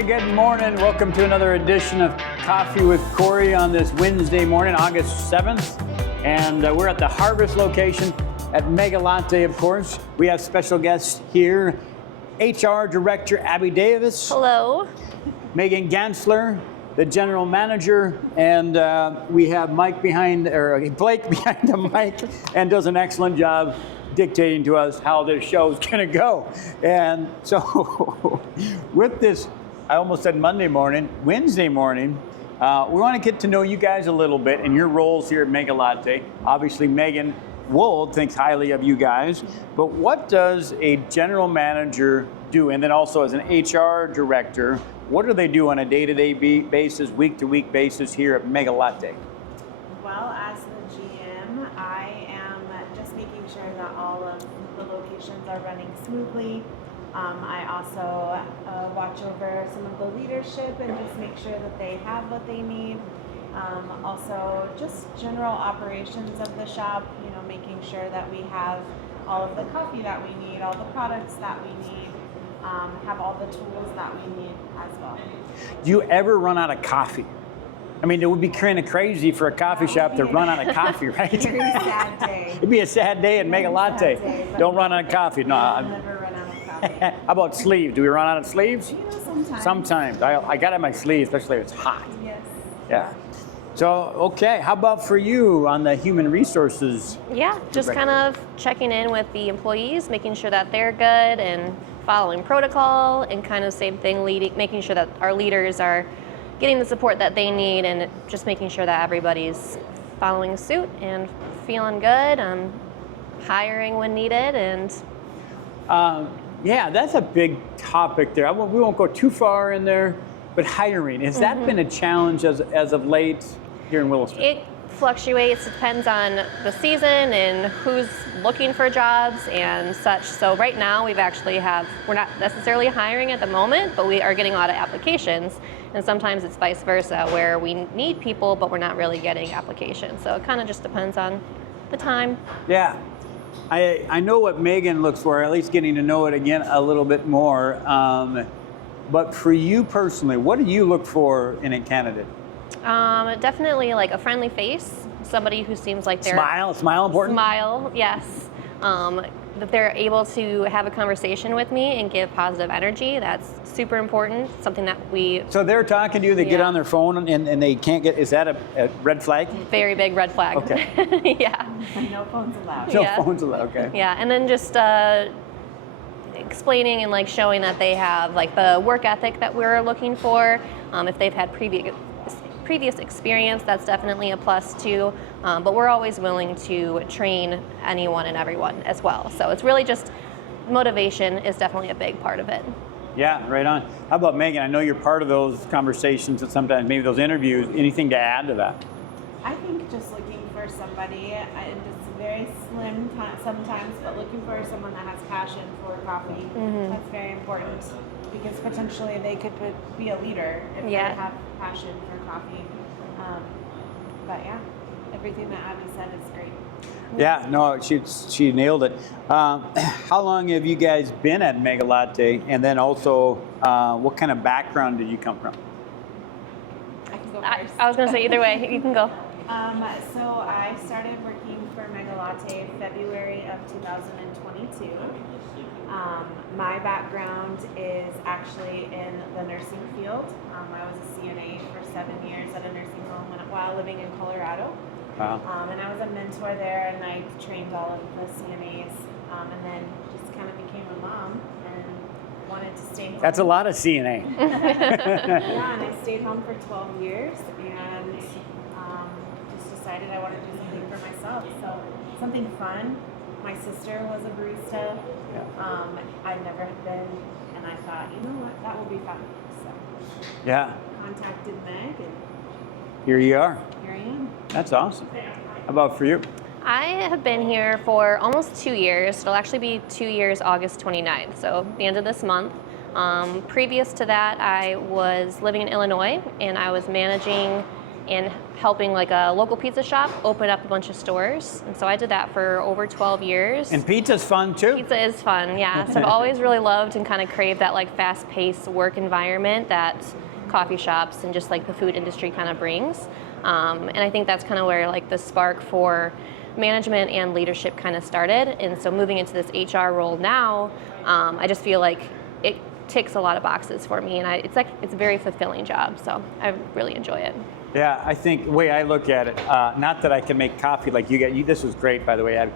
Hey, good morning. Welcome to another edition of Coffee with Cory on this Wednesday morning, August 7th. And we're at the Harvest location at Meg-a-latte, of course. We have special guests here. HR Director Abby Davis. Hello. Megan Gansler, the General Manager. And we have Blake behind the mic and does an excellent job dictating to us how this show is going to go. And so with this, I almost said Wednesday morning, we want to get to know you guys a little bit and your roles here at Meg-a-latte. Obviously, Megan Wold thinks highly of you guys, but what does a general manager do? And then also as an HR director, what do they do on a day-to-day basis, week-to-week basis here at Meg-a-latte? Well, as the GM, I am just making sure that all of the locations are running smoothly. I also watch over some of the leadership and just make sure that they have what they need. Also, just general operations of the shop, making sure that we have all of the coffee that we need, all the products that we need, have all the tools that we need as well. Do you ever run out of coffee? I mean, it would be kind of crazy for a coffee shop to run out of coffee, right? Very sad day. It'd be a sad day at Meg-a-latte. Don't run out of coffee. No. I'll never run out of coffee. How about sleeves? Do we run out of sleeves? Sometimes. Sometimes. I got it in my sleeves, especially if it's hot. Yes. Yeah. So, okay, how about for you on the human resources? Yeah, just kind of checking in with the employees, making sure that they're good and following protocol, and kind of same thing, making sure that our leaders are getting the support that they need, and just making sure that everybody's following suit and feeling good, hiring when needed, and yeah, that's a big topic there. We won't go too far in there, but hiring, has that been a challenge as of late here in Williston? it fluctuates. It depends on the season and who's looking for jobs and such. So right now we're not necessarily hiring at the moment, but we are getting a lot of applications. And sometimes it's vice versa, where we need people, but we're not really getting applications. So it kind of just depends on the time. Yeah. I know what Megan looks for, at least getting to know it again a little bit more. But for you personally, what do you look for in a candidate? Definitely like a friendly face, somebody who seems like they're... Smile important? Smile, yes. That they're able to have a conversation with me and give positive energy. That's super important, something that we... So they're talking to you, they get on their phone and they can't get, is that a red flag? Very big red flag. Okay. Yeah. No phones allowed. No phones allowed, okay. Yeah, and then just explaining and showing that they have the work ethic that we're looking for. If they've had previous experience, that's definitely a plus too. But we're always willing to train anyone and everyone as well. So it's really just motivation is definitely a big part of it. Yeah, right on. How about Megan? I know you're part of those conversations and sometimes maybe those interviews. Anything to add to that? I think just looking for somebody, and it's very slim sometimes, but looking for someone that has passion for coffee, that's very important, because potentially they could be a leader if they have passion for coffee. But yeah, everything that Abby said is great. Yeah, no, she nailed it. How long have you guys been at Meg-a-latte? And then also, what kind of background did you come from? I can go first. I was going to say either way, you can go. So I started working for Meg-a-latte February of 2022. My background is actually in the nursing field. I was a CNA for 7 years at a nursing home while living in Colorado. Wow. And I was a mentor there, and I trained all of the CNAs, and then just kind of became a mom and wanted to stay home. That's a lot of CNA. Yeah, and I stayed home for 12 years and just decided I wanted to do something for myself. So something fun. My sister was a barista. I never had been, and I thought, you know what, that will be fun. So Yeah. contacted Meg, and Here you are. here I am. That's awesome. How about for you? I have been here for almost 2 years. It'll actually be 2 years, August 29th, so the end of this month. Previous to that, I was living in Illinois, and I was managing and helping like a local pizza shop open up a bunch of stores. And so I did that for over 12 years. And pizza's fun too. Pizza is fun, yeah. So I've always really loved and kind of craved that like fast-paced work environment that coffee shops and just like the food industry kind of brings. And I think that's kind of where like the spark for management and leadership kind of started. And so moving into this HR role now, I just feel like it ticks a lot of boxes for me, and it's a very fulfilling job. So I really enjoy it. Yeah, I think the way I look at it, not that I can make coffee like you get. This was great, by the way, Abby.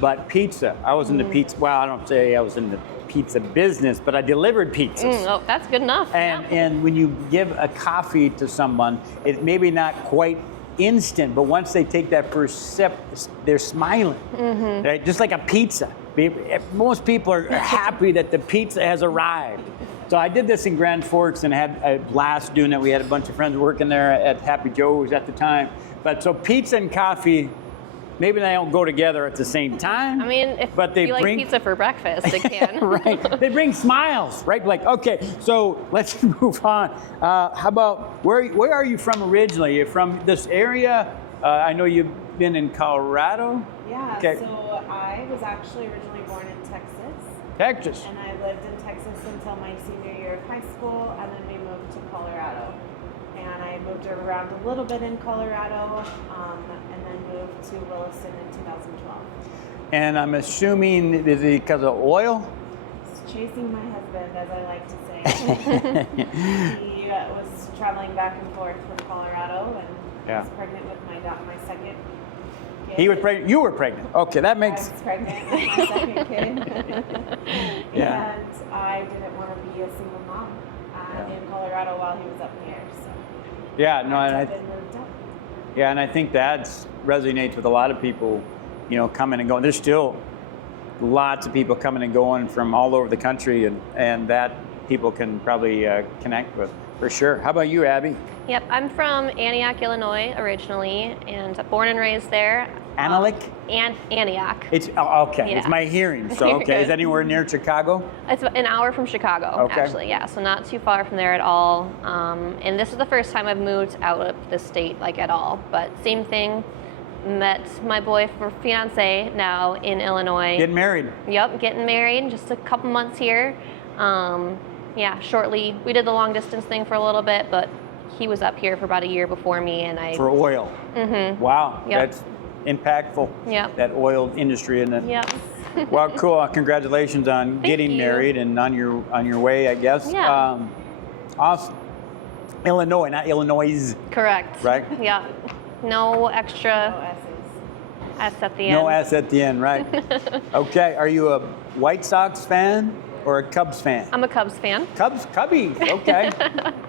But pizza, I was in the pizza. Well, I don't say I was in the pizza business, but I delivered pizzas. Oh, that's good enough. And when you give a coffee to someone, it maybe not quite instant, but once they take that first sip, they're smiling, right? Just like a pizza. Most people are happy that the pizza has arrived. So I did this in Grand Forks and had a blast doing it. We had a bunch of friends working there at Happy Joe's at the time. But so pizza and coffee, maybe they don't go together at the same time. I mean, if you like pizza for breakfast, it can. Right. They bring smiles, right? Like, okay, so let's move on. How about, where are you from originally? You're from this area? I know you've been in Colorado. Yeah, okay. So I was actually originally born in Texas. Texas. And I lived in Texas until my senior year of high school, and then we moved to Colorado. And I moved around a little bit in Colorado, and then moved to Williston in 2012. And I'm assuming, is it because of oil? It's chasing my husband, as I like to say. He was traveling back and forth from Colorado, and was pregnant with my second kid. He was pregnant. You were pregnant. Okay, that makes. I was pregnant with my second kid. Yeah. And I didn't want to be a single mom in Colorado while he was up here. So Yeah, no, and moved up. yeah, and I think that resonates with a lot of people, coming and going. There's still lots of people coming and going from all over the country, and that people can probably connect with, for sure. How about you, Abby? Yep, I'm from Antioch, Illinois originally, and born and raised there. Antioch? Antioch. It's okay. Yeah. It's my hearing. So okay, is it anywhere near Chicago? It's an hour from Chicago, actually. Yeah, so not too far from there at all. And this is the first time I've moved out of the state, like at all. But same thing. Met my fiance now in Illinois. Getting married. Yep, getting married. Just a couple months here. Shortly. We did the long distance thing for a little bit, but he was up here for about a year before me, and I. For oil. Mm-hmm. Wow, Yep. that's impactful. Yep. That oil industry and Yep. Well, cool. Congratulations on Thank getting you. married and on your way, I guess. Yeah. Awesome. Illinois, not Illinois. Correct. Right? Yeah. No extra No S's. S at the end. No S at the end, right? Okay. Are you a White Sox fan or a Cubs fan? I'm a Cubs fan. Cubbies. Okay.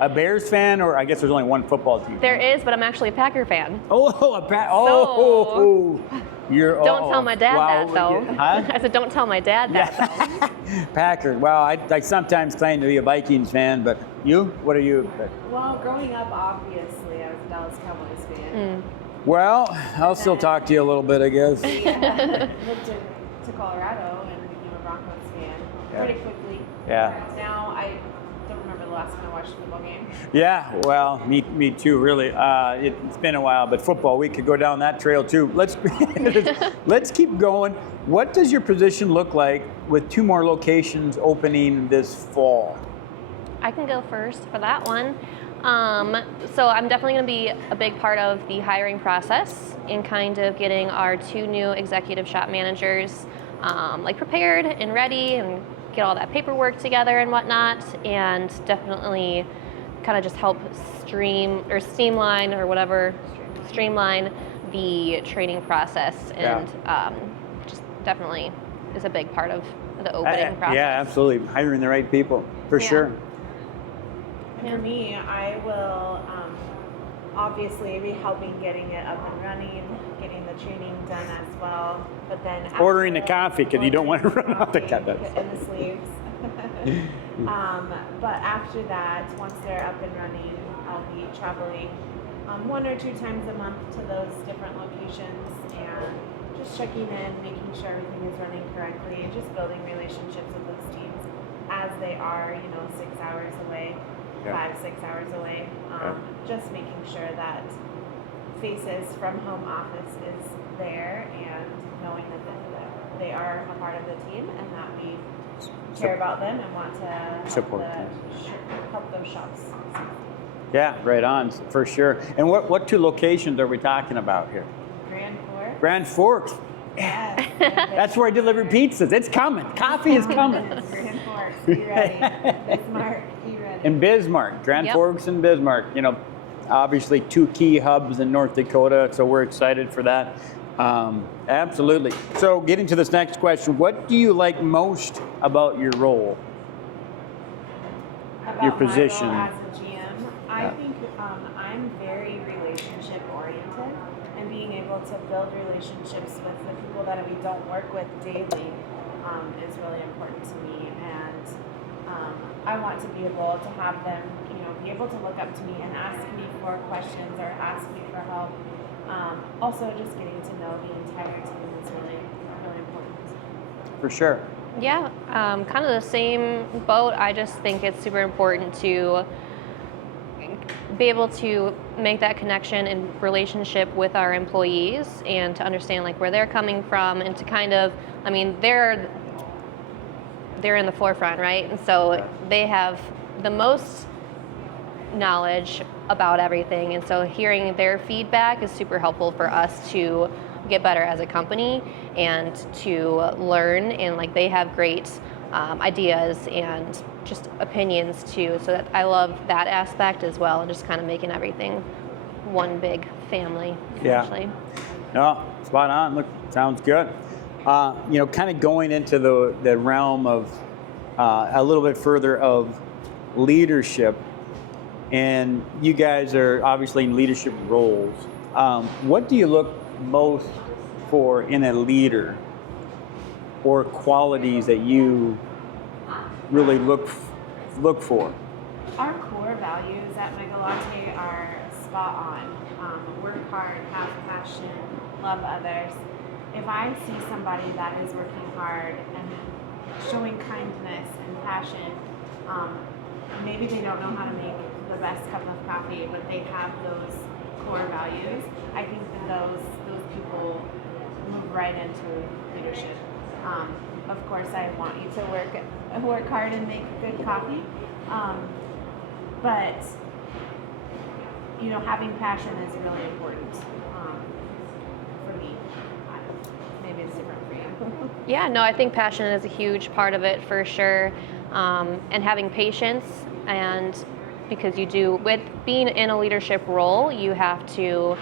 A Bears fan, or I guess there's only one football team. There is, but I'm actually a Packer fan. Don't tell my dad that, though. Huh? I said, don't tell my dad that, though. Packers. Well, I sometimes claim to be a Vikings fan, but you? What are you? Well, growing up, obviously, I was a Dallas Cowboys fan. Well, I'll still talk to you a little bit, I guess. We moved to Colorado and became a Broncos fan pretty quickly. Yeah. Now, I don't remember the last time I watched a football game. Yeah, well, me too, really. It's been a while, but football, we could go down that trail too. Let's keep going. What does your position look like with 2 more locations opening this fall? I can go first for that one. So I'm definitely going to be a big part of the hiring process in kind of getting our 2 new executive shop managers prepared and ready and get all that paperwork together and whatnot, and definitely kind of just help streamline the training process, and just definitely is a big part of the opening process. Yeah, absolutely. Hiring the right people, for sure. And for me, I will obviously be helping getting it up and running, getting the training done as well. But then Ordering the coffee, because you don't want to run out the coffee. And the sleeves. But after that, once they're up and running, I'll be traveling 1 or 2 times a month to those different locations and just checking in, making sure everything is running correctly, and just building relationships with those teams as they are, 6 hours away. 5, 6 hours away. Just making sure that faces from home office is there and knowing that they are a part of the team and that we care about them and want to Support help those shops. Yeah, right on, for sure. And what 2 locations are we talking about here? Grand Forks. Grand Forks. Yes. That's where I deliver pizzas. It's coming. Coffee is coming. Grand Forks, be ready. Bismarck, be ready. And Bismarck, Grand Yep. Forks and Bismarck. You know, obviously 2 key hubs in North Dakota, so we're excited for that. Absolutely. So getting to this next question, what do you like most about your role? About Your position. My role as a GM, I think I'm very relationship oriented, and being able to build relationships with the people that we don't work with daily is really important to me. And I want to be able to have them, be able to look up to me and ask me for questions or ask me for help. Also, just getting to know the entire team is really, really important. For sure. Yeah, kind of the same boat. I just think it's super important to be able to make that connection and relationship with our employees and to understand like where they're coming from and to kind of, I mean, they're in the forefront, right? And so they have the most knowledge about everything, and so hearing their feedback is super helpful for us to get better as a company and to learn, and like they have great ideas and just opinions too, so that I love that aspect as well, and just kind of making everything one big family essentially. No, spot on. Look, sounds good. Kind of going into the realm of a little bit further of leadership, and you guys are obviously in leadership roles. What do you look most for in a leader, or qualities that you really look for? Our core values at Meg-a-latte are spot on. Work hard, have passion, love others. If I see somebody that is working hard and showing kindness and passion, maybe they don't know how to make the best cup of coffee, but they have those core values, I think that those people move right into leadership. Of course, I want you to work hard and make good coffee, but having passion is really important for me. Maybe it's different for you. Yeah, no, I think passion is a huge part of it for sure, and having patience, and because with being in a leadership role, you have to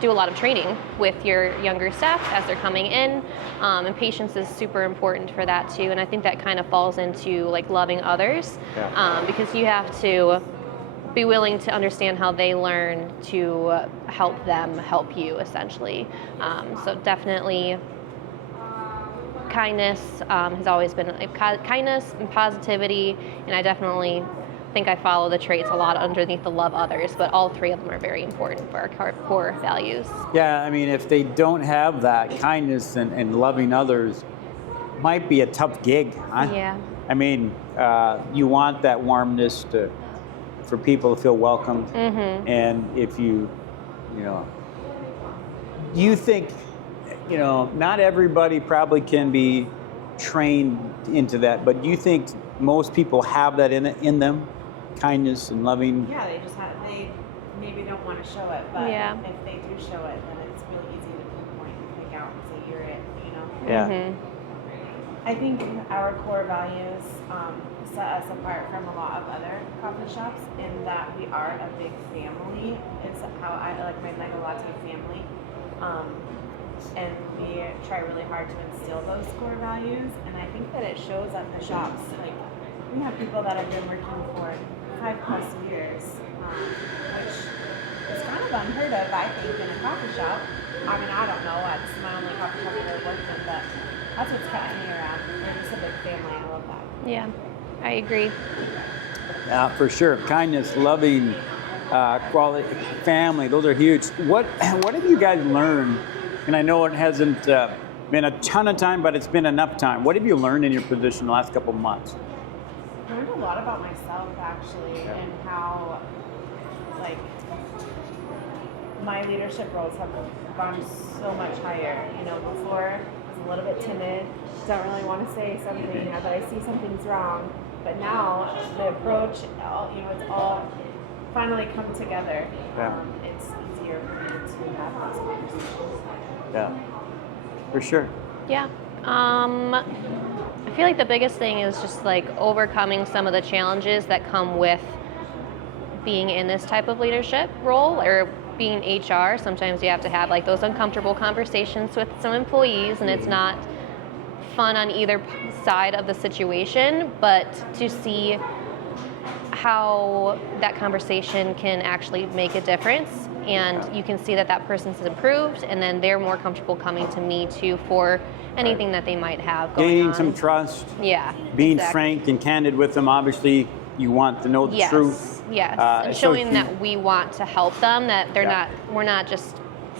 do a lot of training with your younger staff as they're coming in, and patience is super important for that too. And I think that kind of falls into like loving others, because you have to be willing to understand how they learn to help them help you essentially. So definitely kindness has always been kindness and positivity, and I definitely think I follow the traits a lot underneath the love others, but all 3 of them are very important for our core values. Yeah, I mean, if they don't have that kindness and loving others, might be a tough gig. Huh? Yeah. I mean, you want that warmness for people to feel welcomed, and if you think, not everybody probably can be trained into that, but do you think most people have that in them? Kindness and loving. Yeah, they maybe don't want to show it, but if they do show it, then it's really easy to pinpoint and pick out and say you're it. Yeah. I think our core values set us apart from a lot of other coffee shops in that we are a big family. Is how I like my Meg-a-latte family, and we try really hard to instill those core values. And I think that it shows at the shops. Like we have people that have been working for 5+ years, which is kind of unheard of, I think, in a coffee shop. I mean, I don't know. It's my only coffee shop I've ever worked in, but that's what's kept me around. We're just a big family. I love that. Yeah, I agree. Yeah, for sure. Kindness, loving, quality, family. Those are huge. What have you guys learned? And I know it hasn't been a ton of time, but it's been enough time. What have you learned in your position the last couple of months? I learned a a lot about myself actually, and how like my leadership roles have gone so much higher. You know, before I was a little bit timid, don't really want to say something, but I see something's wrong. But now the approach, it's all finally come together. Yeah. It's easier for me to have those conversations. Yeah, for sure. Yeah. I feel like the biggest thing is just like overcoming some of the challenges that come with being in this type of leadership role, or being HR. Sometimes you have to have like those uncomfortable conversations with some employees, and it's not fun on either side of the situation, but to see how that conversation can actually make a difference, and you can see that that person's improved, and then they're more comfortable coming to me too for anything that they might have going Gaining on. some trust. Yeah. Being exactly. frank and candid with them. Obviously, you want to know the Yes, truth. yes, and so showing that we want to help them, that we're not just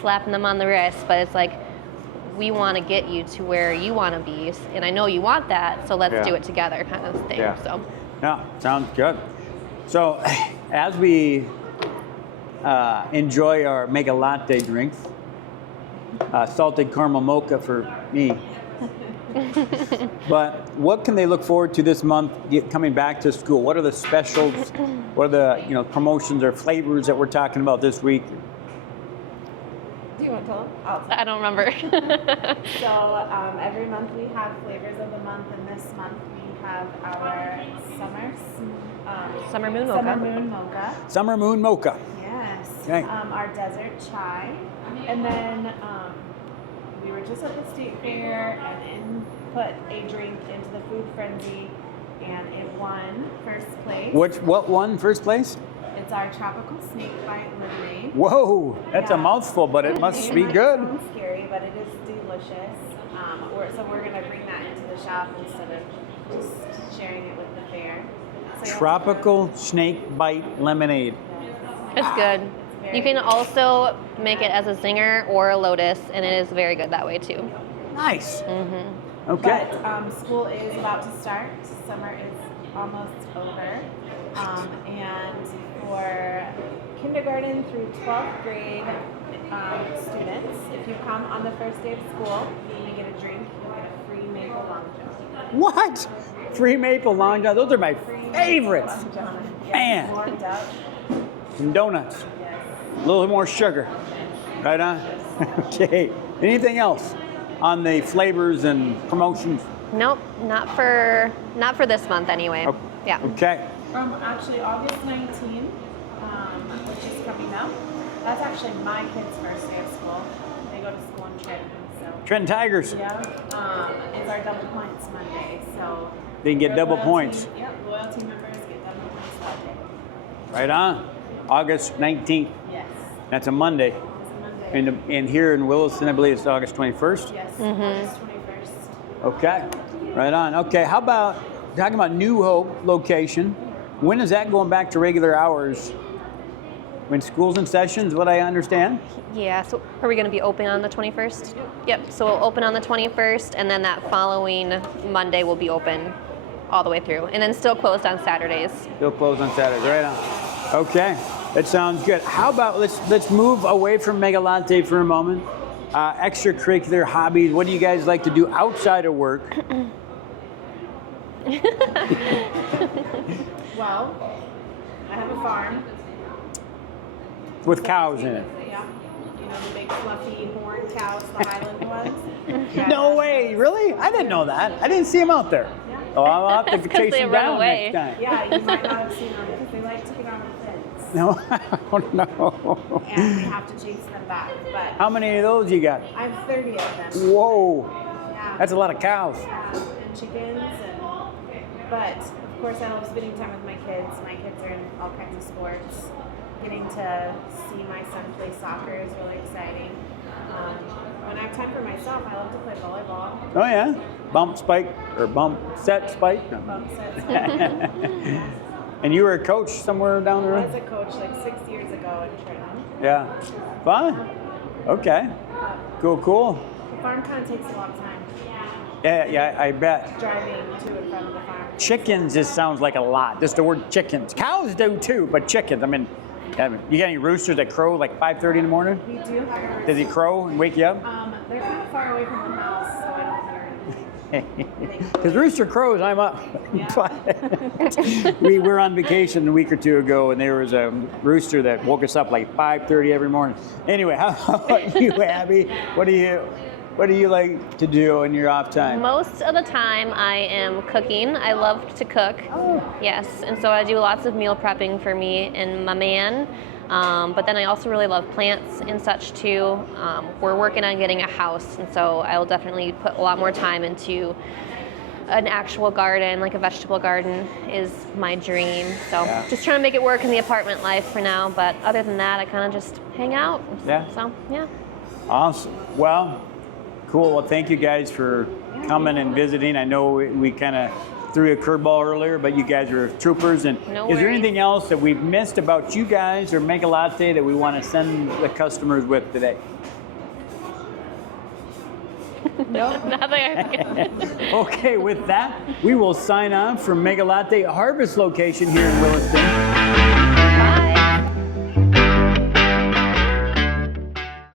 slapping them on the wrist, but it's like, we want to get you to where you want to be, and I know you want that, so let's do it together, kind of thing. Yeah. So. Yeah, sounds good. So, as we enjoy our Meg-a-latte drinks, salted caramel mocha for me. But what can they look forward to this month coming back to school? What are the specials? What are the promotions or flavors that we're talking about this week? Do you want to tell them? I don't remember. So every month we have flavors of the month, and this month we have our Summer Moon Mocha. Summer Moon Mocha. Summer Moon Mocha. Yes. Okay. Our desert chai, and then we were just at the state fair and put a drink into the food frenzy, and it won first place. What won first place? It's our tropical snake bite lemonade. Whoa, that's a mouthful, but it must be might good. sound scary, but it is delicious. So we're gonna bring that into the shop instead of just sharing it with the fair. So Tropical snake bite lemonade. It's good. very You can good. also make it as a zinger or a lotus, and it is very good that way too. Nice. Mm-hmm. Okay. But school is about to start. Summer is almost over. And for kindergarten through 12th grade students, if you come on the first day of school, you get a drink, you get a free maple long john. What? Free maple long john. Those are my favorites. Long john. Yes, Man. warmed up. And donuts. Yes. A little more sugar. Right on? Okay. Anything else on the flavors and promotions? Nope, not for this month anyway. Oh, Yeah. Okay. Actually, August 19th, which is coming up, that's actually my kids' first day of school. They go to school in Trenton, so. Trenton Tigers. Yeah, it's our double points Monday, so. They can get our double loyalty- points. Yep, loyalty members get double points that day. Right on. August 19th. Yes, That's a Monday. it's a Monday. And here in Williston, I believe it's August 21st. Yes, Mm-hmm. August 21st. Okay. Right on. Okay. How about talking about New Hope location? When is that going back to regular hours? When school's in sessions, what I understand? Yeah, so are we going to be open on the 21st? Yep, so we'll open on the 21st, and then that following Monday will be open all the way through, and then still closed on Saturdays. Still closed on Saturday. Right on. Okay. That sounds good. How about let's move away from Meg-a-latte for a moment. Extracurricular hobbies. What do you guys like to do outside of work? Well, I have a farm. With cows in it. Yeah, you know the big fluffy horn cows, the Highland ones. Yeah. No way. Really? I didn't know that. I didn't see them out there. Yeah. Oh, I'll have to That's 'cause chase they them run down away. next time. Yeah, you might not have seen them because they like to get on the fence. No, I don't know. And we have to chase them back. But How many of those you got? I have 30 of them. Whoa, Yeah. that's a lot of cows. Yeah, and chickens but of course I love spending time with my kids. My kids are in all kinds of sports. Getting to see my son play soccer is really exciting. When I have time for myself, I love to play volleyball. Oh yeah, bump spike or bump set spike. Bump sets. And you were a coach somewhere down the I road? was a coach like 6 years ago in Trenton. Yeah, fun. Okay, cool. The farm kind of takes a lot of time. Yeah, I bet. driving to and from the farm. Chickens just sounds like a lot. Just the word chickens. Cows do too, but chickens. I mean, you got any roosters that crow like 5:30 in the morning? We do have a rooster. Does he crow and wake you up? They're kind of far away from the house, so I don't hear anything. Because rooster crows, I'm up. Yeah. We were on vacation a week or two ago, and there was a rooster that woke us up like 5:30 every morning. Anyway, how about you, Abby? What do you like to do in your off time? Most of the time I am cooking. I love to cook. Oh. Yes, and so I do lots of meal prepping for me and my man. But then I also really love plants and such too. We're working on getting a house, and so I will definitely put a lot more time into an actual garden, like a vegetable garden is my dream. So Yeah. just trying to make it work in the apartment life for now. But other than that, I kind of just hang out. Yeah. So yeah. Awesome. Well, cool. Well, thank you guys for coming and visiting. I know we kind of threw a curveball earlier, but you guys are troopers. And No is there worries. anything else that we've missed about you guys or Meg-a-latte that we want to send the customers with today? No, nothing. I think. Okay, with that, we will sign off from Meg-a-latte Harvest location here in Williston.